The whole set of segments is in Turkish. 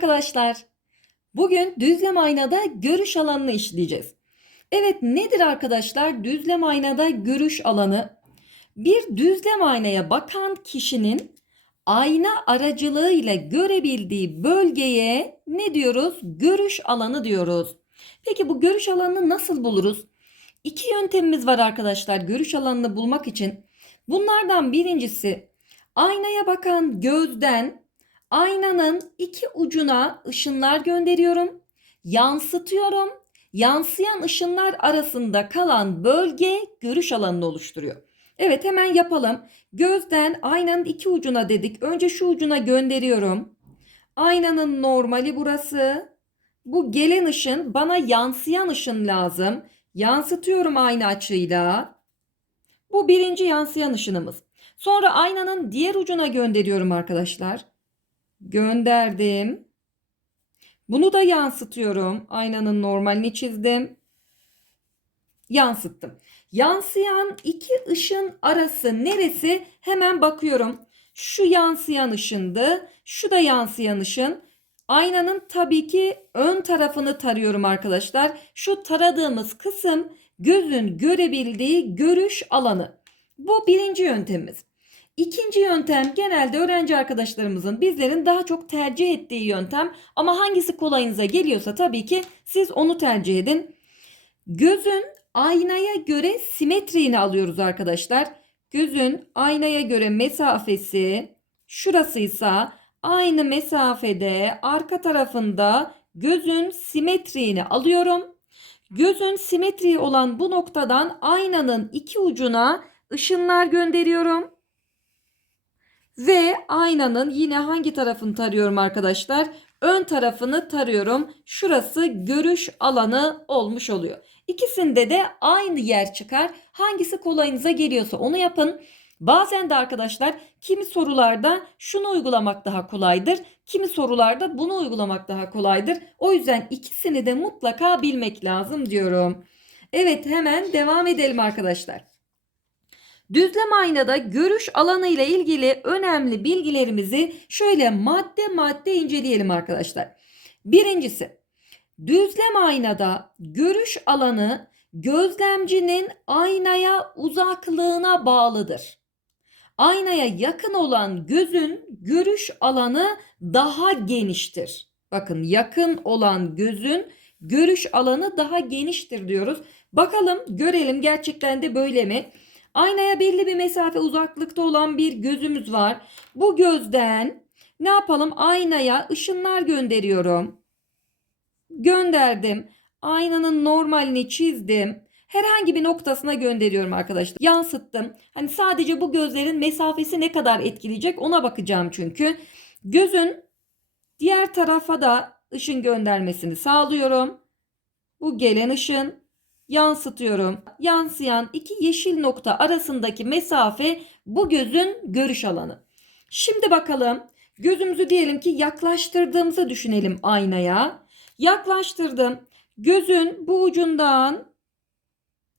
arkadaşlar. Bugün düzlem aynada görüş alanını işleyeceğiz. Evet nedir arkadaşlar düzlem aynada görüş alanı? Bir düzlem aynaya bakan kişinin ayna aracılığıyla görebildiği bölgeye ne diyoruz? Görüş alanı diyoruz. Peki bu görüş alanını nasıl buluruz? İki yöntemimiz var arkadaşlar görüş alanını bulmak için. Bunlardan birincisi aynaya bakan gözden aynanın iki ucuna ışınlar gönderiyorum. Yansıtıyorum. Yansıyan ışınlar arasında kalan bölge görüş alanını oluşturuyor. Evet hemen yapalım. Gözden aynanın iki ucuna dedik. Önce şu ucuna gönderiyorum. Aynanın normali burası. Bu gelen ışın bana yansıyan ışın lazım. Yansıtıyorum aynı açıyla. Bu birinci yansıyan ışınımız. Sonra aynanın diğer ucuna gönderiyorum arkadaşlar. Gönderdim. Bunu da yansıtıyorum. Aynanın normalini çizdim. Yansıttım. Yansıyan iki ışın arası neresi? Hemen bakıyorum. Şu yansıyan ışındı. Şu da yansıyan ışın. Aynanın tabii ki ön tarafını tarıyorum arkadaşlar. Şu taradığımız kısım gözün görebildiği görüş alanı. Bu birinci yöntemimiz. İkinci yöntem genelde öğrenci arkadaşlarımızın bizlerin daha çok tercih ettiği yöntem ama hangisi kolayınıza geliyorsa tabii ki siz onu tercih edin. Gözün aynaya göre simetriğini alıyoruz arkadaşlar. Gözün aynaya göre mesafesi şurasıysa aynı mesafede arka tarafında gözün simetriğini alıyorum. Gözün simetriği olan bu noktadan aynanın iki ucuna ışınlar gönderiyorum. Ve aynanın yine hangi tarafını tarıyorum arkadaşlar? Ön tarafını tarıyorum. Şurası görüş alanı olmuş oluyor. İkisinde de aynı yer çıkar. Hangisi kolayınıza geliyorsa onu yapın. Bazen de arkadaşlar kimi sorularda şunu uygulamak daha kolaydır. Kimi sorularda bunu uygulamak daha kolaydır. O yüzden ikisini de mutlaka bilmek lazım diyorum. Evet hemen devam edelim arkadaşlar. Düzlem aynada görüş alanı ile ilgili önemli bilgilerimizi şöyle madde madde inceleyelim arkadaşlar. Birincisi, düzlem aynada görüş alanı gözlemcinin aynaya uzaklığına bağlıdır. Aynaya yakın olan gözün görüş alanı daha geniştir. Bakın yakın olan gözün görüş alanı daha geniştir diyoruz. Bakalım görelim gerçekten de böyle mi? Aynaya belli bir mesafe uzaklıkta olan bir gözümüz var. Bu gözden ne yapalım? Aynaya ışınlar gönderiyorum. Gönderdim. Aynanın normalini çizdim. Herhangi bir noktasına gönderiyorum arkadaşlar. Yansıttım. Hani sadece bu gözlerin mesafesi ne kadar etkileyecek ona bakacağım çünkü. Gözün diğer tarafa da ışın göndermesini sağlıyorum. Bu gelen ışın yansıtıyorum. Yansıyan iki yeşil nokta arasındaki mesafe bu gözün görüş alanı. Şimdi bakalım gözümüzü diyelim ki yaklaştırdığımızı düşünelim aynaya. Yaklaştırdım. Gözün bu ucundan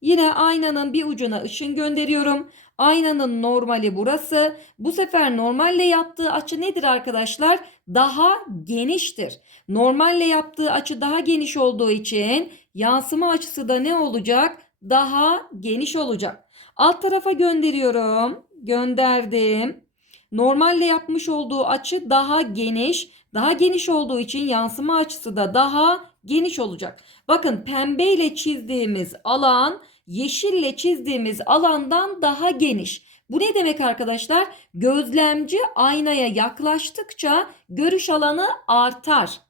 yine aynanın bir ucuna ışın gönderiyorum. Aynanın normali burası. Bu sefer normalle yaptığı açı nedir arkadaşlar? Daha geniştir. Normalle yaptığı açı daha geniş olduğu için yansıma açısı da ne olacak? Daha geniş olacak. Alt tarafa gönderiyorum. Gönderdim. Normalle yapmış olduğu açı daha geniş. Daha geniş olduğu için yansıma açısı da daha geniş olacak. Bakın pembe ile çizdiğimiz alan yeşille çizdiğimiz alandan daha geniş. Bu ne demek arkadaşlar? Gözlemci aynaya yaklaştıkça görüş alanı artar.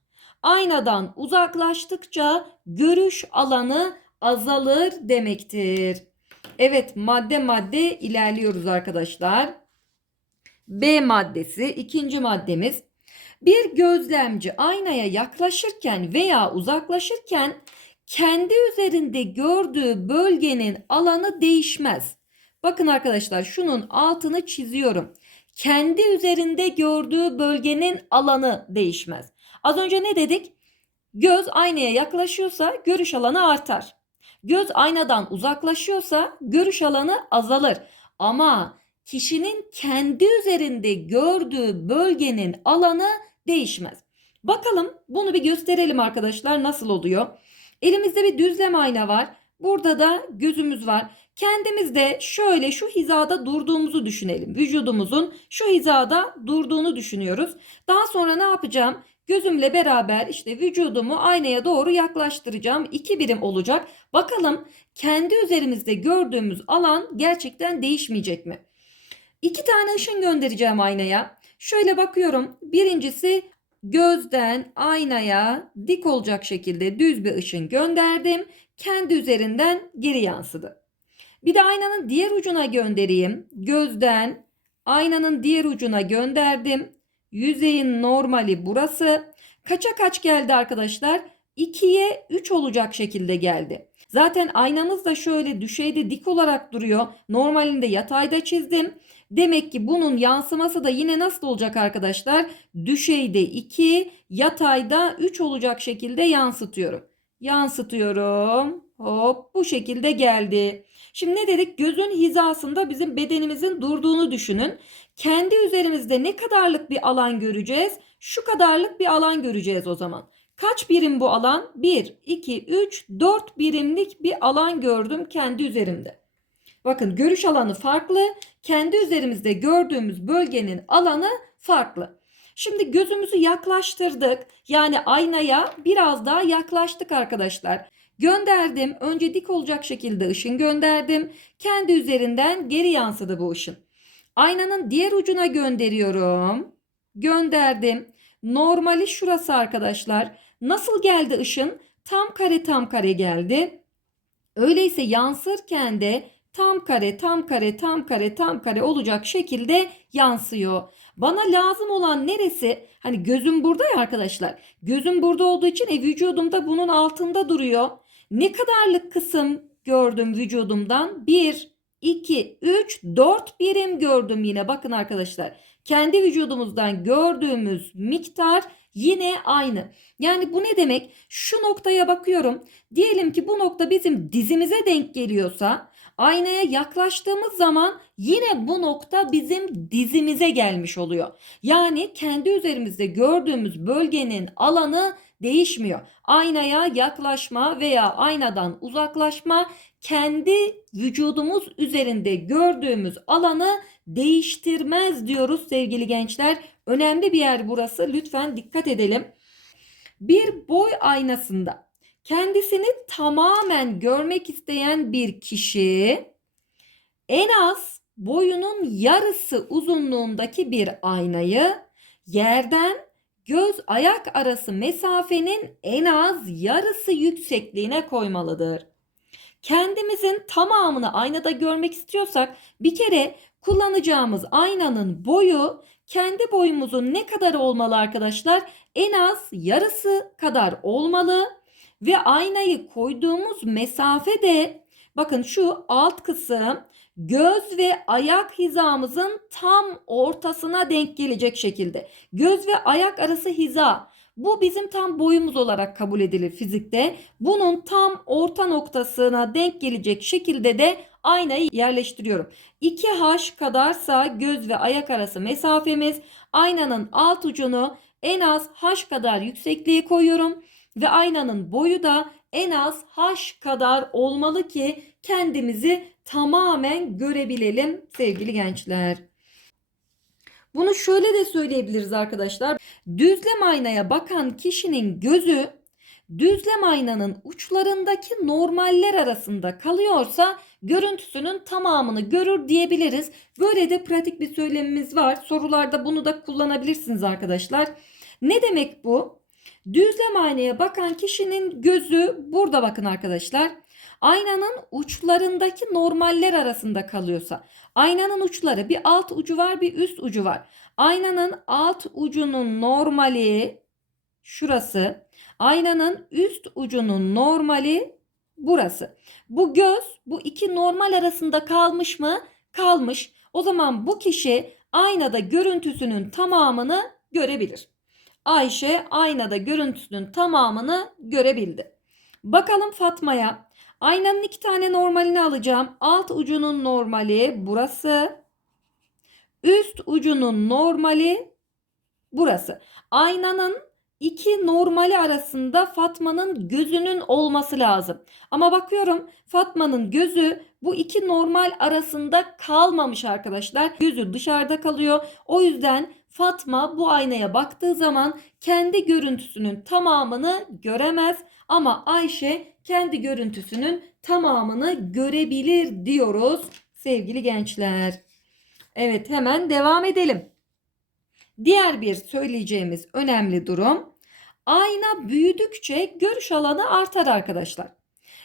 Aynadan uzaklaştıkça görüş alanı azalır demektir. Evet madde madde ilerliyoruz arkadaşlar. B maddesi ikinci maddemiz. Bir gözlemci aynaya yaklaşırken veya uzaklaşırken kendi üzerinde gördüğü bölgenin alanı değişmez. Bakın arkadaşlar şunun altını çiziyorum. Kendi üzerinde gördüğü bölgenin alanı değişmez. Az önce ne dedik? Göz aynaya yaklaşıyorsa görüş alanı artar. Göz aynadan uzaklaşıyorsa görüş alanı azalır. Ama kişinin kendi üzerinde gördüğü bölgenin alanı değişmez. Bakalım bunu bir gösterelim arkadaşlar nasıl oluyor. Elimizde bir düzlem ayna var. Burada da gözümüz var. Kendimiz de şöyle şu hizada durduğumuzu düşünelim. Vücudumuzun şu hizada durduğunu düşünüyoruz. Daha sonra ne yapacağım? Gözümle beraber işte vücudumu aynaya doğru yaklaştıracağım. İki birim olacak. Bakalım kendi üzerimizde gördüğümüz alan gerçekten değişmeyecek mi? İki tane ışın göndereceğim aynaya. Şöyle bakıyorum. Birincisi gözden aynaya dik olacak şekilde düz bir ışın gönderdim. Kendi üzerinden geri yansıdı. Bir de aynanın diğer ucuna göndereyim. Gözden aynanın diğer ucuna gönderdim. Yüzeyin normali burası. Kaça kaç geldi arkadaşlar? 2'ye 3 olacak şekilde geldi. Zaten aynamız da şöyle düşeyde dik olarak duruyor. Normalinde yatayda çizdim. Demek ki bunun yansıması da yine nasıl olacak arkadaşlar? Düşeyde 2, yatayda 3 olacak şekilde yansıtıyorum. Yansıtıyorum. Hop bu şekilde geldi. Şimdi ne dedik? Gözün hizasında bizim bedenimizin durduğunu düşünün. Kendi üzerimizde ne kadarlık bir alan göreceğiz? Şu kadarlık bir alan göreceğiz o zaman. Kaç birim bu alan? 1, 2, 3, 4 birimlik bir alan gördüm kendi üzerimde. Bakın görüş alanı farklı. Kendi üzerimizde gördüğümüz bölgenin alanı farklı. Şimdi gözümüzü yaklaştırdık. Yani aynaya biraz daha yaklaştık arkadaşlar. Gönderdim. Önce dik olacak şekilde ışın gönderdim. Kendi üzerinden geri yansıdı bu ışın. Aynanın diğer ucuna gönderiyorum. Gönderdim. Normali şurası arkadaşlar. Nasıl geldi ışın? Tam kare tam kare geldi. Öyleyse yansırken de tam kare tam kare tam kare tam kare olacak şekilde yansıyor. Bana lazım olan neresi? Hani gözüm burada ya arkadaşlar. Gözüm burada olduğu için e, vücudumda bunun altında duruyor. Ne kadarlık kısım gördüm vücudumdan? 1, 2, 3, 4 birim gördüm yine. Bakın arkadaşlar. Kendi vücudumuzdan gördüğümüz miktar yine aynı. Yani bu ne demek? Şu noktaya bakıyorum. Diyelim ki bu nokta bizim dizimize denk geliyorsa aynaya yaklaştığımız zaman yine bu nokta bizim dizimize gelmiş oluyor. Yani kendi üzerimizde gördüğümüz bölgenin alanı değişmiyor. Aynaya yaklaşma veya aynadan uzaklaşma kendi vücudumuz üzerinde gördüğümüz alanı değiştirmez diyoruz sevgili gençler. Önemli bir yer burası. Lütfen dikkat edelim. Bir boy aynasında kendisini tamamen görmek isteyen bir kişi en az boyunun yarısı uzunluğundaki bir aynayı yerden göz ayak arası mesafenin en az yarısı yüksekliğine koymalıdır. Kendimizin tamamını aynada görmek istiyorsak bir kere kullanacağımız aynanın boyu kendi boyumuzun ne kadar olmalı arkadaşlar? En az yarısı kadar olmalı ve aynayı koyduğumuz mesafe de bakın şu alt kısım göz ve ayak hizamızın tam ortasına denk gelecek şekilde. Göz ve ayak arası hiza. Bu bizim tam boyumuz olarak kabul edilir fizikte. Bunun tam orta noktasına denk gelecek şekilde de aynayı yerleştiriyorum. 2H kadarsa göz ve ayak arası mesafemiz. Aynanın alt ucunu en az H kadar yüksekliğe koyuyorum ve aynanın boyu da en az H kadar olmalı ki kendimizi tamamen görebilelim sevgili gençler. Bunu şöyle de söyleyebiliriz arkadaşlar. Düzlem aynaya bakan kişinin gözü düzlem aynanın uçlarındaki normaller arasında kalıyorsa görüntüsünün tamamını görür diyebiliriz. Böyle de pratik bir söylemimiz var. Sorularda bunu da kullanabilirsiniz arkadaşlar. Ne demek bu? Düzlem aynaya bakan kişinin gözü burada bakın arkadaşlar. Aynanın uçlarındaki normaller arasında kalıyorsa aynanın uçları bir alt ucu var bir üst ucu var. Aynanın alt ucunun normali şurası. Aynanın üst ucunun normali burası. Bu göz bu iki normal arasında kalmış mı? Kalmış. O zaman bu kişi aynada görüntüsünün tamamını görebilir. Ayşe aynada görüntüsünün tamamını görebildi. Bakalım Fatma'ya. Aynanın iki tane normalini alacağım. Alt ucunun normali burası. Üst ucunun normali burası. Aynanın iki normali arasında Fatma'nın gözünün olması lazım. Ama bakıyorum Fatma'nın gözü bu iki normal arasında kalmamış arkadaşlar. Gözü dışarıda kalıyor. O yüzden Fatma bu aynaya baktığı zaman kendi görüntüsünün tamamını göremez ama Ayşe kendi görüntüsünün tamamını görebilir diyoruz sevgili gençler. Evet hemen devam edelim. Diğer bir söyleyeceğimiz önemli durum ayna büyüdükçe görüş alanı artar arkadaşlar.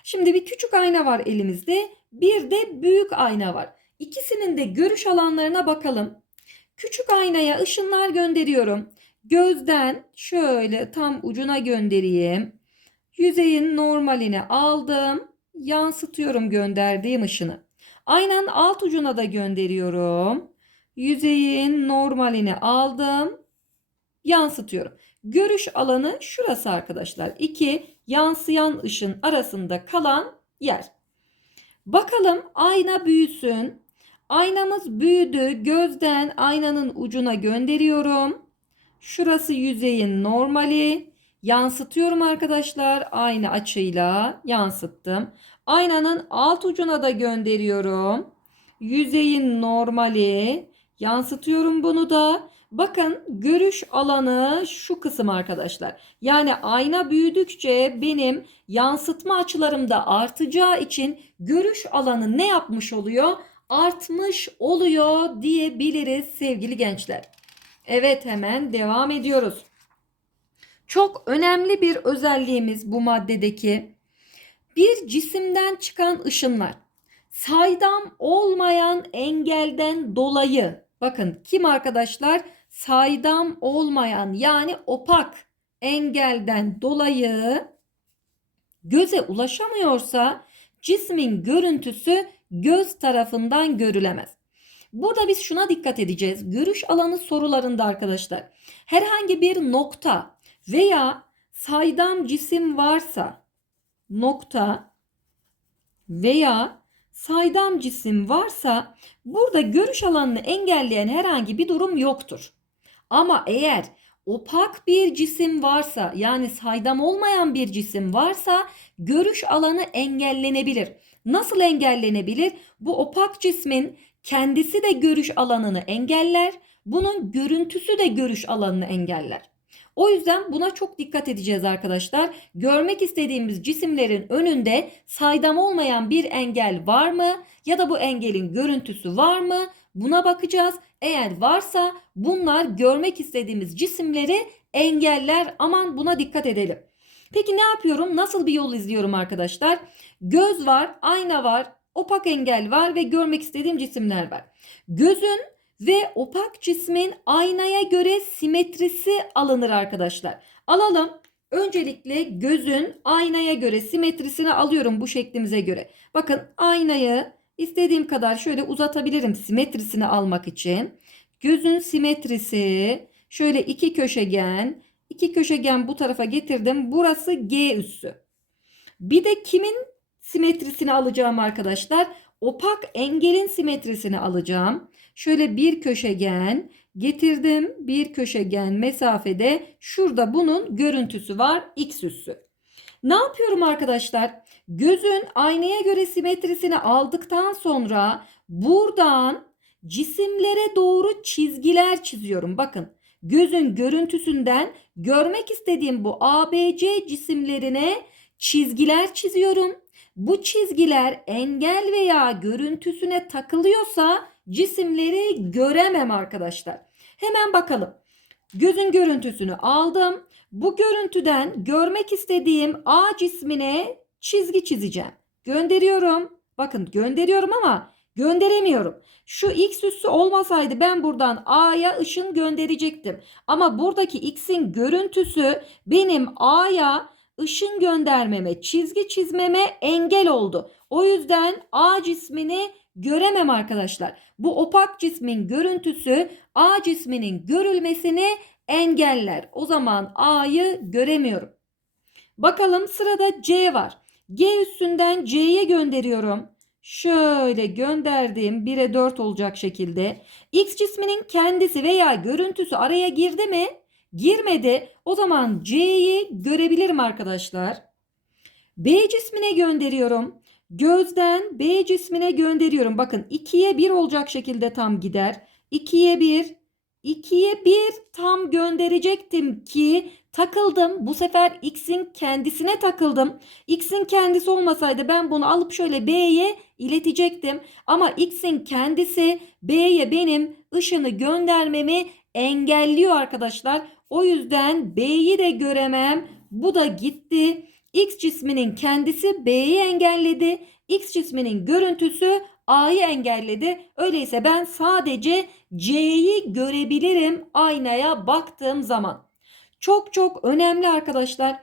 Şimdi bir küçük ayna var elimizde, bir de büyük ayna var. İkisinin de görüş alanlarına bakalım. Küçük aynaya ışınlar gönderiyorum. Gözden şöyle tam ucuna göndereyim. Yüzeyin normalini aldım. Yansıtıyorum gönderdiğim ışını. Aynanın alt ucuna da gönderiyorum. Yüzeyin normalini aldım. Yansıtıyorum. Görüş alanı şurası arkadaşlar. İki yansıyan ışın arasında kalan yer. Bakalım ayna büyüsün. Aynamız büyüdü. Gözden aynanın ucuna gönderiyorum. Şurası yüzeyin normali. Yansıtıyorum arkadaşlar. Aynı açıyla yansıttım. Aynanın alt ucuna da gönderiyorum. Yüzeyin normali. Yansıtıyorum bunu da. Bakın görüş alanı şu kısım arkadaşlar. Yani ayna büyüdükçe benim yansıtma açılarım da artacağı için görüş alanı ne yapmış oluyor? Artmış oluyor diyebiliriz sevgili gençler. Evet hemen devam ediyoruz. Çok önemli bir özelliğimiz bu maddedeki bir cisimden çıkan ışınlar saydam olmayan engelden dolayı bakın kim arkadaşlar saydam olmayan yani opak engelden dolayı göze ulaşamıyorsa cismin görüntüsü göz tarafından görülemez. Burada biz şuna dikkat edeceğiz. Görüş alanı sorularında arkadaşlar herhangi bir nokta veya saydam cisim varsa nokta veya saydam cisim varsa burada görüş alanını engelleyen herhangi bir durum yoktur. Ama eğer opak bir cisim varsa yani saydam olmayan bir cisim varsa görüş alanı engellenebilir. Nasıl engellenebilir? Bu opak cismin kendisi de görüş alanını engeller. Bunun görüntüsü de görüş alanını engeller. O yüzden buna çok dikkat edeceğiz arkadaşlar. Görmek istediğimiz cisimlerin önünde saydam olmayan bir engel var mı? Ya da bu engelin görüntüsü var mı? Buna bakacağız. Eğer varsa bunlar görmek istediğimiz cisimleri engeller. Aman buna dikkat edelim. Peki ne yapıyorum? Nasıl bir yol izliyorum arkadaşlar? Göz var, ayna var, opak engel var ve görmek istediğim cisimler var. Gözün ve opak cismin aynaya göre simetrisi alınır arkadaşlar. Alalım. Öncelikle gözün aynaya göre simetrisini alıyorum bu şeklimize göre. Bakın aynayı istediğim kadar şöyle uzatabilirim simetrisini almak için. Gözün simetrisi şöyle iki köşegen, iki köşegen bu tarafa getirdim. Burası G üssü. Bir de kimin simetrisini alacağım arkadaşlar? Opak engelin simetrisini alacağım. Şöyle bir köşegen getirdim. Bir köşegen mesafede şurada bunun görüntüsü var. X üssü. Ne yapıyorum arkadaşlar? Gözün aynaya göre simetrisini aldıktan sonra buradan cisimlere doğru çizgiler çiziyorum. Bakın gözün görüntüsünden görmek istediğim bu ABC cisimlerine çizgiler çiziyorum. Bu çizgiler engel veya görüntüsüne takılıyorsa cisimleri göremem arkadaşlar. Hemen bakalım. Gözün görüntüsünü aldım. Bu görüntüden görmek istediğim A cismine çizgi çizeceğim. Gönderiyorum. Bakın gönderiyorum ama gönderemiyorum. Şu x üssü olmasaydı ben buradan A'ya ışın gönderecektim. Ama buradaki x'in görüntüsü benim A'ya ışın göndermeme, çizgi çizmeme engel oldu. O yüzden A cismini göremem arkadaşlar. Bu opak cismin görüntüsü A cisminin görülmesini engeller. O zaman A'yı göremiyorum. Bakalım sırada C var. G üstünden C'ye gönderiyorum. Şöyle gönderdiğim 1'e 4 olacak şekilde. X cisminin kendisi veya görüntüsü araya girdi mi? Girmedi. O zaman C'yi görebilirim arkadaşlar. B cismine gönderiyorum. Gözden B cismine gönderiyorum. Bakın 2'ye 1 olacak şekilde tam gider. 2'ye 1, 2'ye 1 tam gönderecektim ki takıldım. Bu sefer X'in kendisine takıldım. X'in kendisi olmasaydı ben bunu alıp şöyle B'ye iletecektim. Ama X'in kendisi B'ye benim ışını göndermemi engelliyor arkadaşlar. O yüzden B'yi de göremem. Bu da gitti. X cisminin kendisi B'yi engelledi. X cisminin görüntüsü A'yı engelledi. Öyleyse ben sadece C'yi görebilirim aynaya baktığım zaman. Çok çok önemli arkadaşlar.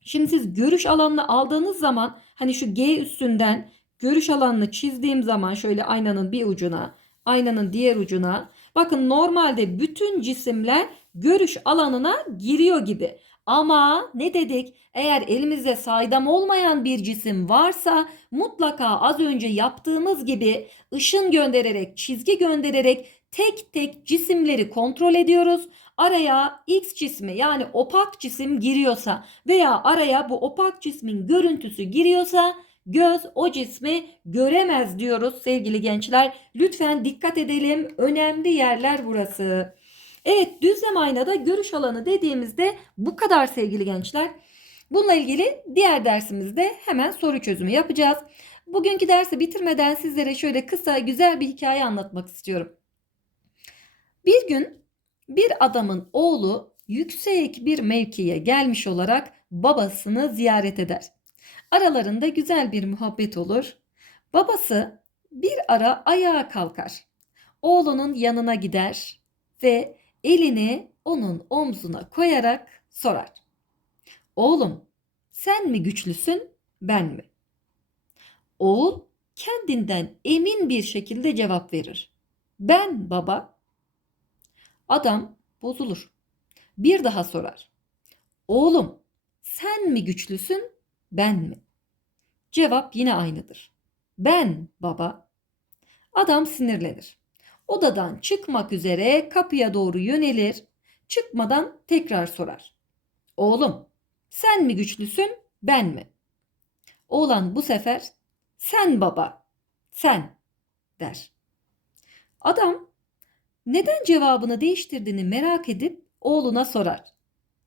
Şimdi siz görüş alanını aldığınız zaman hani şu G üstünden görüş alanını çizdiğim zaman şöyle aynanın bir ucuna, aynanın diğer ucuna. Bakın normalde bütün cisimler görüş alanına giriyor gibi. Ama ne dedik? Eğer elimizde saydam olmayan bir cisim varsa mutlaka az önce yaptığımız gibi ışın göndererek, çizgi göndererek tek tek cisimleri kontrol ediyoruz. Araya X cismi yani opak cisim giriyorsa veya araya bu opak cismin görüntüsü giriyorsa göz o cismi göremez diyoruz sevgili gençler. Lütfen dikkat edelim. Önemli yerler burası. Evet düzlem aynada görüş alanı dediğimizde bu kadar sevgili gençler. Bununla ilgili diğer dersimizde hemen soru çözümü yapacağız. Bugünkü dersi bitirmeden sizlere şöyle kısa güzel bir hikaye anlatmak istiyorum. Bir gün bir adamın oğlu yüksek bir mevkiye gelmiş olarak babasını ziyaret eder. Aralarında güzel bir muhabbet olur. Babası bir ara ayağa kalkar. Oğlunun yanına gider ve elini onun omzuna koyarak sorar. Oğlum, sen mi güçlüsün, ben mi? Oğul kendinden emin bir şekilde cevap verir. Ben baba. Adam bozulur. Bir daha sorar. Oğlum, sen mi güçlüsün, ben mi? Cevap yine aynıdır. Ben baba. Adam sinirlenir. Odadan çıkmak üzere kapıya doğru yönelir. Çıkmadan tekrar sorar. Oğlum, sen mi güçlüsün, ben mi? Oğlan bu sefer sen baba, sen der. Adam neden cevabını değiştirdiğini merak edip oğluna sorar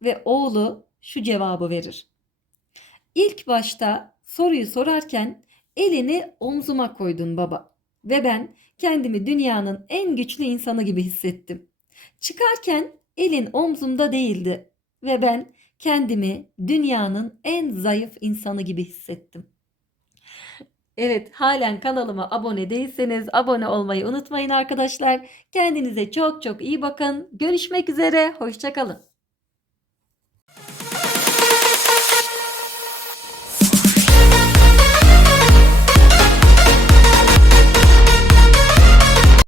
ve oğlu şu cevabı verir. İlk başta soruyu sorarken elini omzuma koydun baba ve ben kendimi dünyanın en güçlü insanı gibi hissettim. Çıkarken elin omzumda değildi ve ben kendimi dünyanın en zayıf insanı gibi hissettim. Evet, halen kanalıma abone değilseniz abone olmayı unutmayın arkadaşlar. Kendinize çok çok iyi bakın. Görüşmek üzere, hoşçakalın.